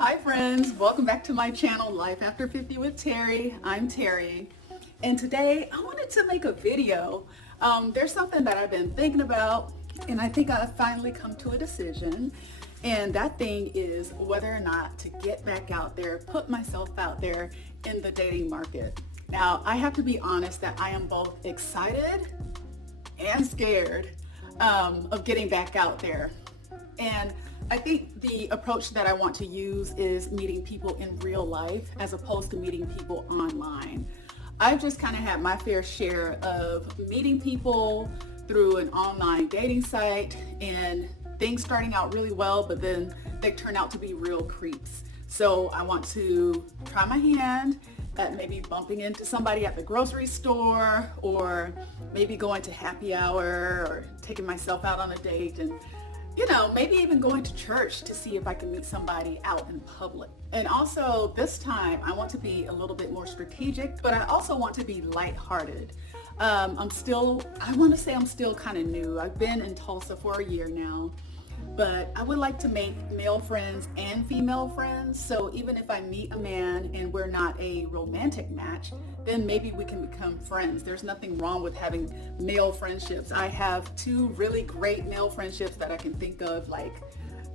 Hi friends, welcome back to my channel, Life After 50 with Terry. I'm Terry, and today I wanted to make a video. There's something that I've been thinking about, and I think I've finally come to a decision, and that thing is whether or not to get back out there, put myself out there in the dating market. Now, I have to be honest that I am both excited and scared of getting back out there. And I think the approach that I want to use is meeting people in real life as opposed to meeting people online. I've just kind of had my fair share of meeting people through an online dating site and things starting out really well, but then they turn out to be real creeps. So I want to try my hand at maybe bumping into somebody at the grocery store, or maybe going to happy hour, or taking myself out on a date, and maybe even going to church to see if I can meet somebody out in public. And also this time I want to be a little bit more strategic, but I also want to be lighthearted. I want to say I'm still kind of new. I've been in Tulsa for a year now, but I would like to make male friends and female friends. So even if I meet a man and we're not a romantic match, then maybe we can become friends. There's nothing wrong with having male friendships. I have two really great male friendships that I can think of, like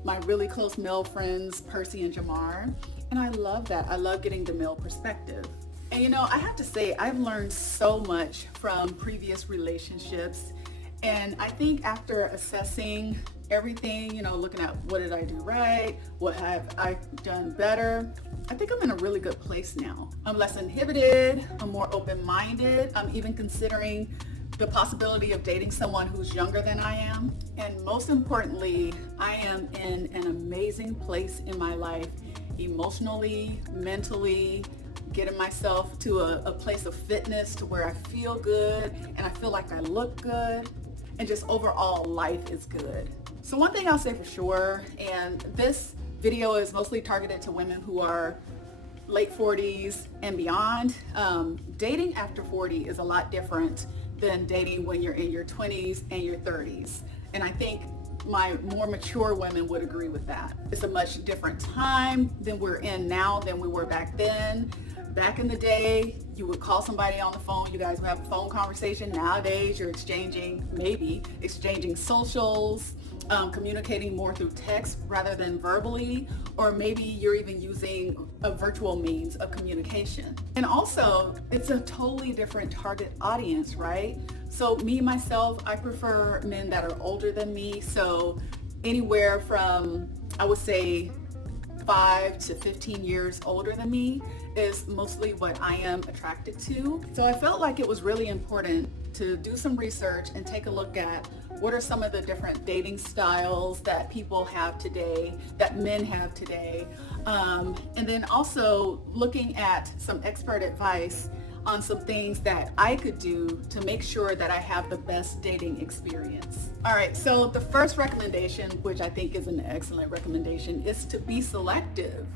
my really close male friends, Percy and Jamar. And I love that. I love getting the male perspective. And I have to say, I've learned so much from previous relationships. And I think after assessing everything, looking at what did I do right, what have I done better, I think I'm in a really good place now. I'm less inhibited, I'm more open-minded, I'm even considering the possibility of dating someone who's younger than I am. And most importantly, I am in an amazing place in my life, emotionally, mentally, getting myself to a place of fitness to where I feel good and I feel like I look good, and just overall life is good. So one thing I'll say for sure, and this video is mostly targeted to women who are late 40s and beyond, dating after 40 is a lot different than dating when you're in your 20s and your 30s. And I think my more mature women would agree with that. It's a much different time than we're in now than we were back then. Back in the day, you would call somebody on the phone, you guys would have a phone conversation. Nowadays, you're exchanging socials, communicating more through text rather than verbally, or maybe you're even using a virtual means of communication. And also, it's a totally different target audience, right? So me, myself, I prefer men that are older than me. So anywhere from, I would say, 5 to 15 years older than me is mostly what I am attracted to. So I felt like it was really important to do some research and take a look at what are some of the different dating styles that people have today, that men have today, and then also looking at some expert advice on some things that I could do to make sure that I have the best dating experience. All right, so the first recommendation, which I think is an excellent recommendation, is to be selective.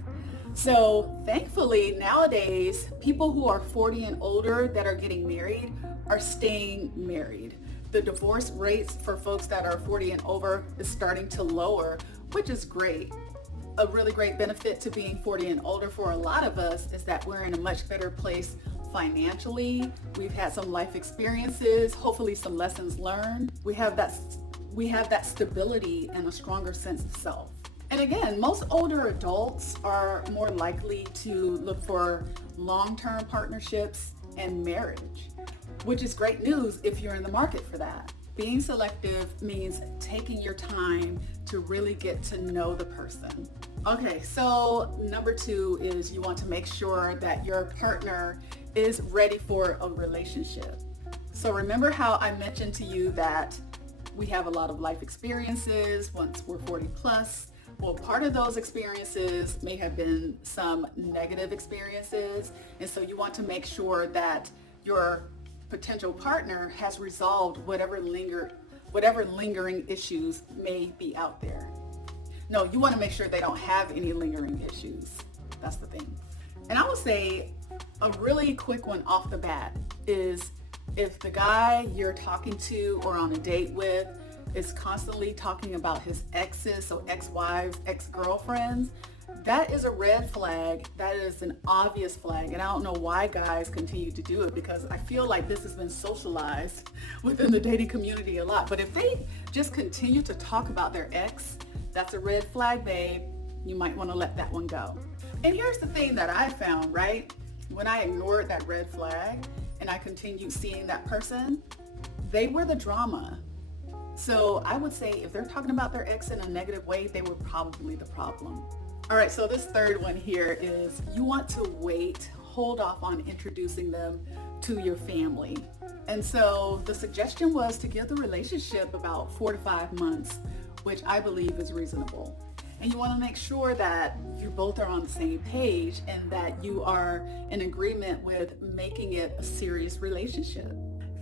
So thankfully nowadays, people who are 40 and older that are getting married are staying married. The divorce rates for folks that are 40 and over is starting to lower, which is great. A really great benefit to being 40 and older for a lot of us is that we're in a much better place financially. We've had some life experiences, hopefully some lessons learned. We have that stability and a stronger sense of self. And again, most older adults are more likely to look for long-term partnerships and marriage, which is great news if you're in the market for that. Being selective means taking your time to really get to know the person. Okay, so number 2 is you want to make sure that your partner is ready for a relationship. So remember how I mentioned to you that we have a lot of life experiences once we're 40 plus. Well, part of those experiences may have been some negative experiences, and so you want to make sure that your potential partner has resolved whatever lingering issues may be out there. No, you want to make sure they don't have any lingering issues. That's the thing. And I would say a really quick one off the bat is if the guy you're talking to or on a date with is constantly talking about his exes, so ex-wives, ex-girlfriends, That is a red flag. That is an obvious flag. And I don't know why guys continue to do it, because I feel like this has been socialized within the dating community a lot. But if they just continue to talk about their ex, that's a red flag, babe. You might want to let that one go. And here's the thing that I found, right? When I ignored that red flag and I continued seeing that person, they were the drama. So I would say if they're talking about their ex in a negative way, they were probably the problem. All right, so this third one here is you want to hold off on introducing them to your family. And so the suggestion was to give the relationship about 4 to 5 months, which I believe is reasonable. And you want to make sure that you both are on the same page and that you are in agreement with making it a serious relationship.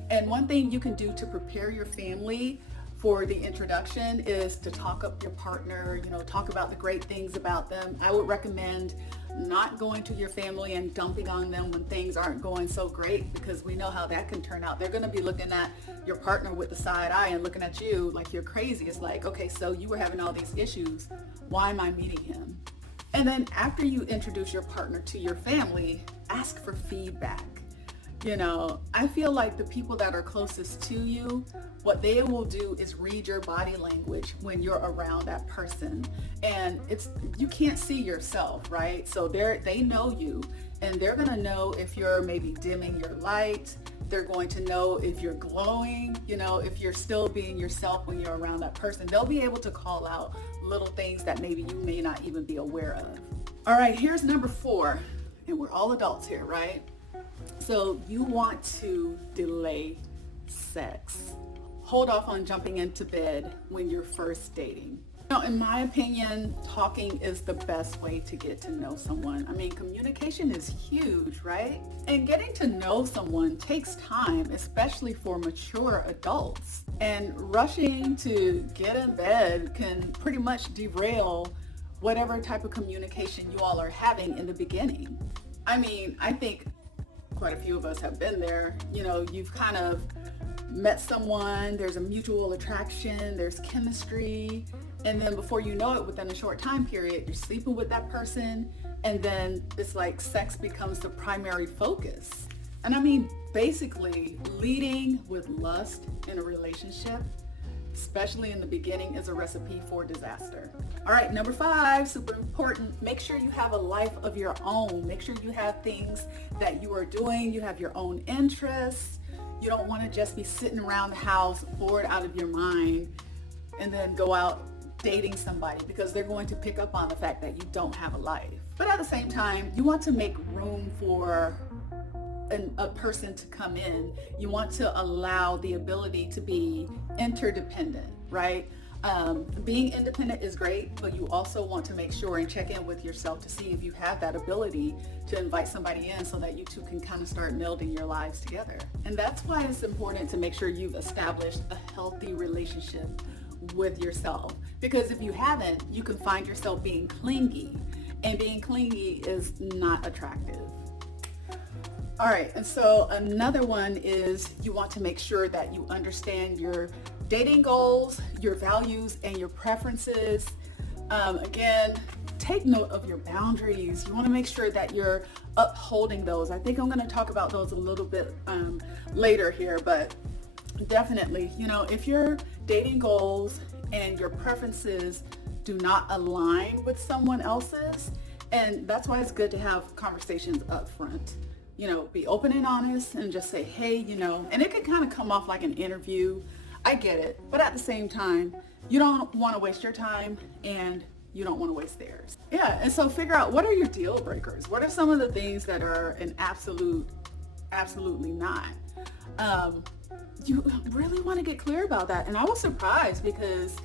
And one thing you can do to prepare your family for the introduction is to talk up your partner, talk about the great things about them. I would recommend not going to your family and dumping on them when things aren't going so great, because we know how that can turn out. They're going to be looking at your partner with the side eye and looking at you like you're crazy. It's like, okay, so you were having all these issues. Why am I meeting him? And then after you introduce your partner to your family, ask for feedback. I feel like the people that are closest to you, what they will do is read your body language when you're around that person. And you can't see yourself, right? So they know you, and they're going to know if you're maybe dimming your light. They're going to know if you're glowing, if you're still being yourself when you're around that person. They'll be able to call out little things that maybe you may not even be aware of. All right, here's number 4, and we're all adults here, right? So you want to delay sex. Hold off on jumping into bed when you're first dating. In my opinion, talking is the best way to get to know someone. Communication is huge, right? And getting to know someone takes time, especially for mature adults. And rushing to get in bed can pretty much derail whatever type of communication you all are having in the beginning. I think quite a few of us have been there. You've kind of met someone, there's a mutual attraction, there's chemistry, and then before you know it, within a short time period, you're sleeping with that person, and then it's like sex becomes the primary focus. And basically, leading with lust in a relationship, especially in the beginning, is a recipe for disaster. All right, number 5, super important. Make sure you have a life of your own. Make sure you have things that you are doing. You have your own interests. You don't want to just be sitting around the house bored out of your mind and then go out dating somebody, because they're going to pick up on the fact that you don't have a life. But at the same time, you want to make room for a person to come in. You want to allow the ability to be interdependent, right? Being independent is great, but you also want to make sure and check in with yourself to see if you have that ability to invite somebody in so that you two can kind of start melding your lives together. And that's why it's important to make sure you've established a healthy relationship with yourself. Because if you haven't, you can find yourself being clingy, and being clingy is not attractive. All right, and so another one is you want to make sure that you understand your dating goals, your values, and your preferences. Again, take note of your boundaries. You want to make sure that you're upholding those. I think I'm going to talk about those a little bit later here, but definitely, if your dating goals and your preferences do not align with someone else's, and that's why it's good to have conversations up front. Be open and honest and just say, hey, and it can kind of come off like an interview. I get it. But at the same time, you don't want to waste your time and you don't want to waste theirs. Yeah. And so figure out, what are your deal breakers? What are some of the things that are an absolutely not? You really want to get clear about that. And I was surprised because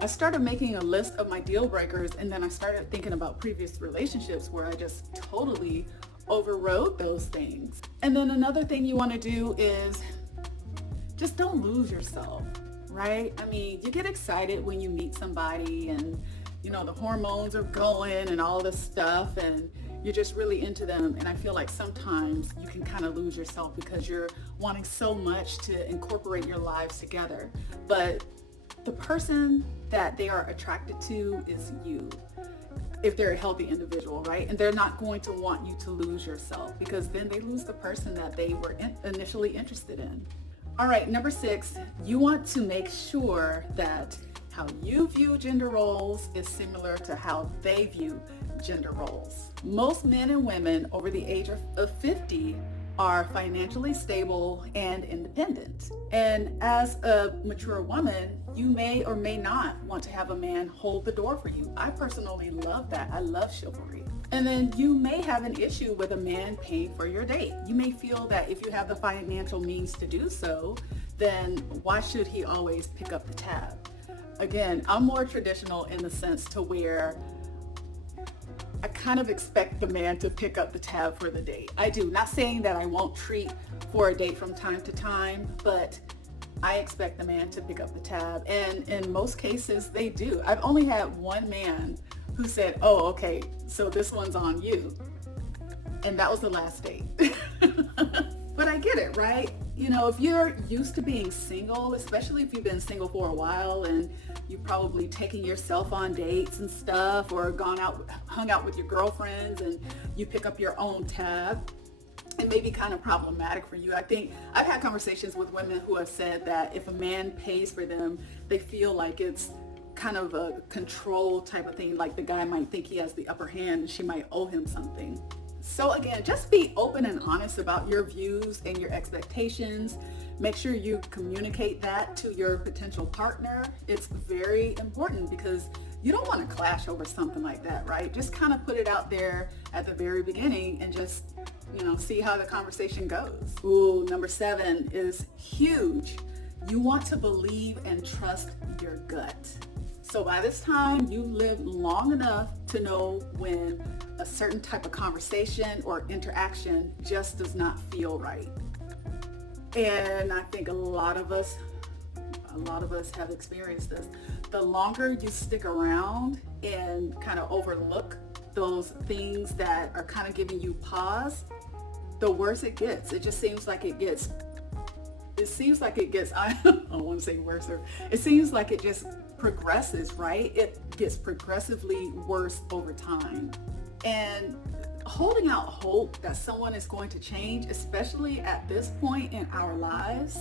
I started making a list of my deal breakers, and then I started thinking about previous relationships where I just totally overrode those things. And then another thing you want to do is just don't lose yourself, right? You get excited when you meet somebody and, the hormones are going and all this stuff, and you're just really into them. And I feel like sometimes you can kind of lose yourself because you're wanting so much to incorporate your lives together. But the person that they are attracted to is you. if they're a healthy individual, right? And they're not going to want you to lose yourself, because then they lose the person that they were initially interested in. All right, number 6, you want to make sure that how you view gender roles is similar to how they view gender roles. Most men and women over the age of 50 are financially stable and independent. And as a mature woman, you may or may not want to have a man hold the door for you. I personally love that. I love chivalry. And then you may have an issue with a man paying for your date. You may feel that if you have the financial means to do so, then why should he always pick up the tab? Again, I'm more traditional in the sense to where I kind of expect the man to pick up the tab for the date. I do. Not saying that I won't treat for a date from time to time, but I expect the man to pick up the tab. And in most cases, they do. I've only had one man who said, oh, okay, so this one's on you. And that was the last date. But I get it, right? You know, if you're used to being single, especially if you've been single for a while and you've probably taken yourself on dates and stuff, or hung out with your girlfriends, and you pick up your own tab, it may be kind of problematic for you. I think I've had conversations with women who have said that if a man pays for them, they feel like it's kind of a control type of thing, like the guy might think he has the upper hand and she might owe him something. So again, just be open and honest about your views and your expectations. Make sure you communicate that to your potential partner. It's very important, because you don't want to clash over something like that, right? Just kind of put it out there at the very beginning and just, see how the conversation goes. Ooh, number 7 is huge. You want to believe and trust your gut. So by this time, you've lived long enough to know when a certain type of conversation or interaction just does not feel right. And I think a lot of us have experienced this. The longer you stick around and kind of overlook those things that are kind of giving you pause, the worse it gets. It just seems like it gets, I don't want to say worse, it seems like it just progresses, right? It gets progressively worse over time. And holding out hope that someone is going to change, especially at this point in our lives,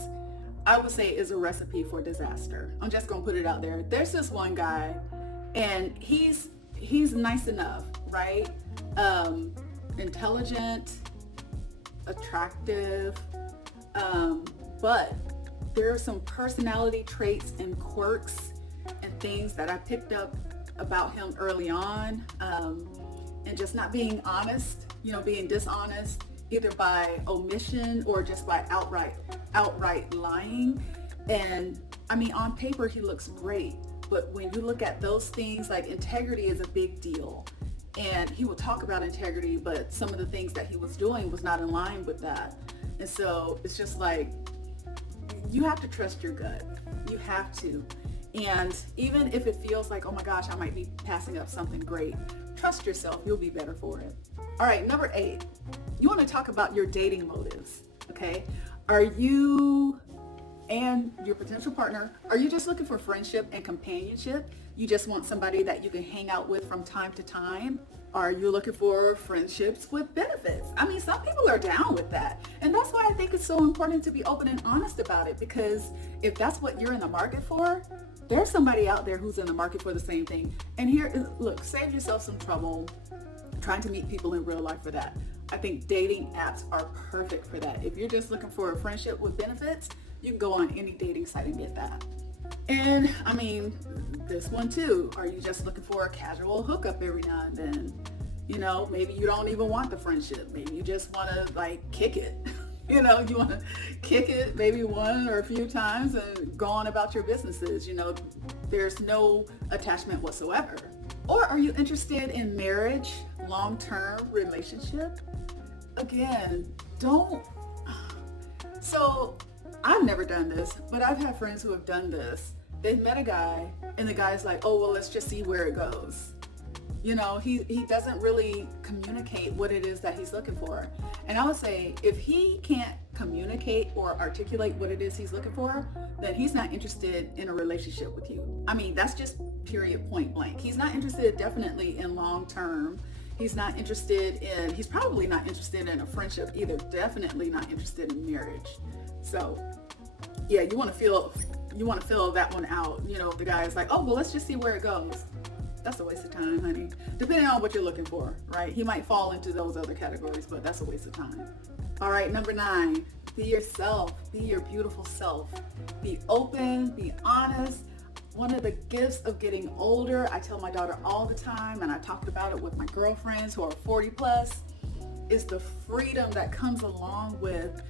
I would say is a recipe for disaster. I'm just going to put it out there. There's this one guy, and he's nice enough, right? Intelligent, attractive, but there are some personality traits and quirks and things that I picked up about him early on, and just not being honest, being dishonest, either by omission or just by outright lying. And I mean, on paper he looks great, but when you look at those things, like integrity is a big deal. And he would talk about integrity, but some of the things that he was doing was not in line with that. And so it's just like, you have to trust your gut. You have to. And even if it feels like, oh my gosh, I might be passing up something great, trust yourself. You'll be better for it. All right, number 8, you want to talk about your dating motives, okay? Are you and your potential partner, are you just looking for friendship and companionship? You just want somebody that you can hang out with from time to time? Are you looking for friendships with benefits? I mean, some people are down with that. And that's why I think it's so important to be open and honest about it, because if that's what you're in the market for, there's somebody out there who's in the market for the same thing. And here, look, save yourself some trouble trying to meet people in real life for that. I think dating apps are perfect for that. If you're just looking for a friendship with benefits, you can go on any dating site and get that. And I mean, this one too. Are you just looking for a casual hookup every now and then? Maybe you don't even want the friendship. Maybe you just want to kick it. You want to kick it maybe one or a few times and go on about your businesses. There's no attachment whatsoever. Or are you interested in marriage, long-term relationship? Again, so I've never done this, but I've had friends who have done this. They've met a guy and the guy's like, oh, well, let's just see where it goes. He doesn't really communicate what it is that he's looking for. And I would say, if he can't communicate or articulate what it is he's looking for, then he's not interested in a relationship with you. I mean, that's just period, point blank. He's not interested definitely in long term. He's probably not interested in a friendship either. Definitely not interested in marriage. So yeah, you want to feel that one out. You know, if the guy is like, oh, well, let's just see where it goes. That's a waste of time, honey. Depending on what you're looking for, right? He might fall into those other categories, but that's a waste of time. All right, number 9, be yourself. Be your beautiful self. Be open, be honest. One of the gifts of getting older, I tell my daughter all the time, and I talked about it with my girlfriends who are 40 plus, is the freedom that comes along with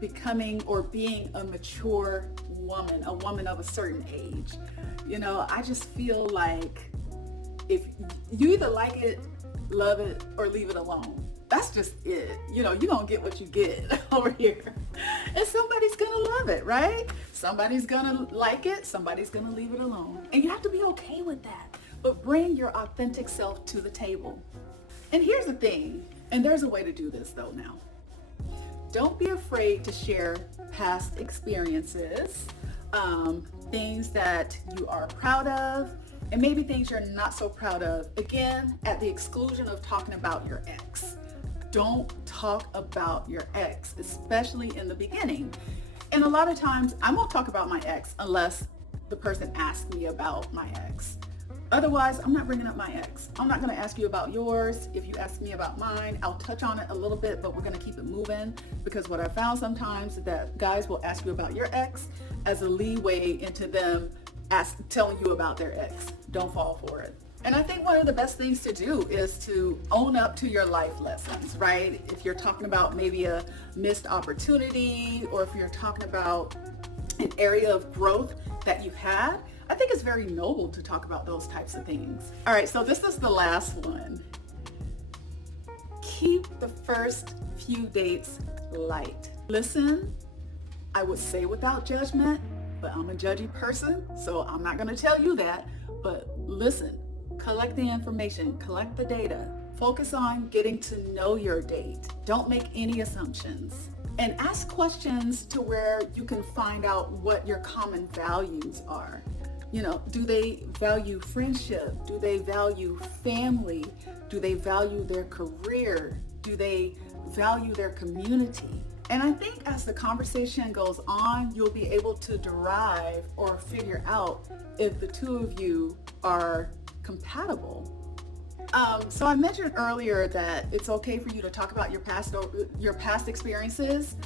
becoming or being a mature woman, a woman of a certain age. You know, I just feel like if you either like it, love it, or leave it alone. That's just it. You know, you're going to get what you get over here. And somebody's going to love it, right? Somebody's going to like it. Somebody's going to leave it alone. And you have to be okay with that. But bring your authentic self to the table. And here's the thing, and there's a way to do this though now. Don't be afraid to share past experiences, things that you are proud of, and maybe things you're not so proud of. Again, at the exclusion of talking about your ex. Don't talk about your ex, especially in the beginning. And a lot of times I won't talk about my ex unless the person asks me about my ex. Otherwise, I'm not bringing up my ex. I'm not going to ask you about yours. If you ask me about mine, I'll touch on it a little bit, but we're going to keep it moving, because what I found sometimes is that guys will ask you about your ex as a leeway into them telling you about their ex. Don't fall for it. And I think one of the best things to do is to own up to your life lessons, right? If you're talking about maybe a missed opportunity, or if you're talking about an area of growth that you've had, I think it's very noble to talk about those types of things. All right, so this is the last one. Keep the first few dates light. Listen, I would say without judgment, but I'm a judgy person, so I'm not going to tell you that. But listen, collect the information, collect the data. Focus on getting to know your date. Don't make any assumptions. And ask questions to where you can find out what your common values are. You know, do they value friendship? Do they value family? Do they value their career? Do they value their community? And I think as the conversation goes on, you'll be able to derive or figure out if the two of you are compatible. So I mentioned earlier that it's okay for you to talk about your past experiences,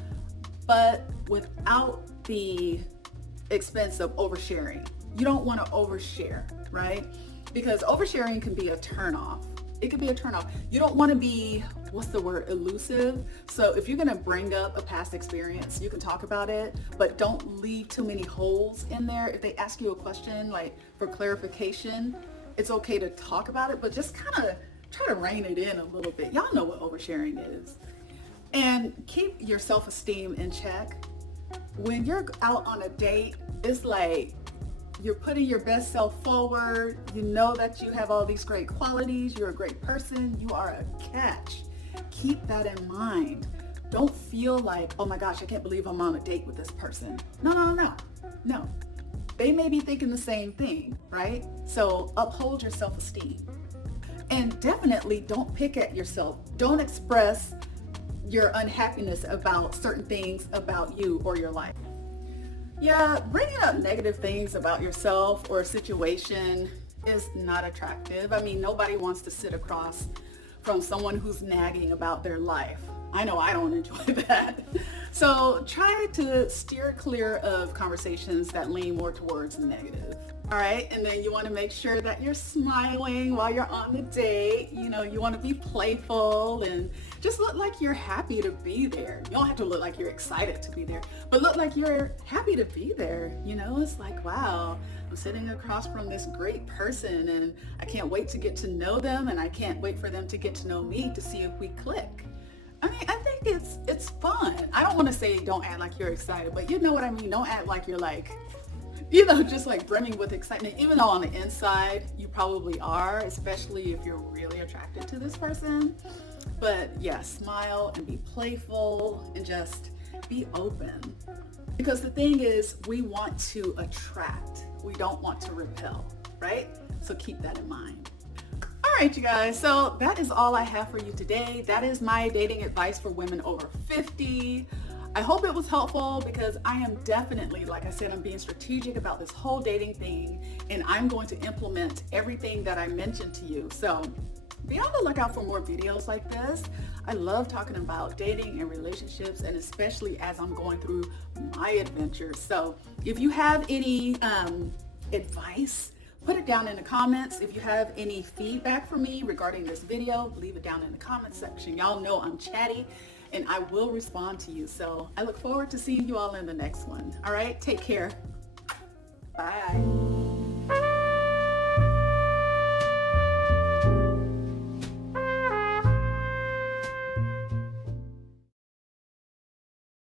but without the expense of oversharing. You don't want to overshare, right? Because oversharing can be a turnoff. It can be a turnoff. You don't want to be, elusive. So if you're going to bring up a past experience, you can talk about it, but don't leave too many holes in there. If they ask you a question, like for clarification, it's okay to talk about it, but just kind of try to rein it in a little bit. Y'all know what oversharing is. And keep your self-esteem in check. When you're out on a date, it's like you're putting your best self forward. You know that you have all these great qualities. You're a great person. You are a catch. Keep that in mind. Don't feel like, oh my gosh, I can't believe I'm on a date with this person. No. They may be thinking the same thing, right? So uphold your self-esteem. And definitely don't pick at yourself. Don't express your unhappiness about certain things about you or your life. Yeah, bringing up negative things about yourself or a situation is not attractive. I mean, nobody wants to sit across from someone who's nagging about their life. I know I don't enjoy that. So try to steer clear of conversations that lean more towards negative. All right, and then you want to make sure that you're smiling while you're on the date. You know, you want to be playful and just look like you're happy to be there. You don't have to look like you're excited to be there, but look like you're happy to be there. You know, it's like, wow, I'm sitting across from this great person and I can't wait to get to know them, and I can't wait for them to get to know me to see if we click. I mean, I think it's fun. I don't want to say don't act like you're excited, but you know what I mean? Don't act like you're like, you know, just like brimming with excitement, even though on the inside you probably are, especially if you're really attracted to this person. But yeah, smile and be playful and just Be open. Because the thing is, we want to attract. We don't want to repel, right? So keep that in mind. All right, you guys, so that is all I have for you today. That is my dating advice for women over 50. I hope it was helpful because I am definitely, like I said, I'm being strategic about this whole dating thing, and I'm going to implement everything that I mentioned to you. So be on the lookout for more videos like this. I love talking about dating and relationships, and especially as I'm going through my adventures. So if you have any advice, put it down in the comments. If you have any feedback for me regarding this video, leave it down in the comments section. Y'all know I'm chatty and I will respond to you. So I look forward to seeing you all in the next one. All right, take care. Bye.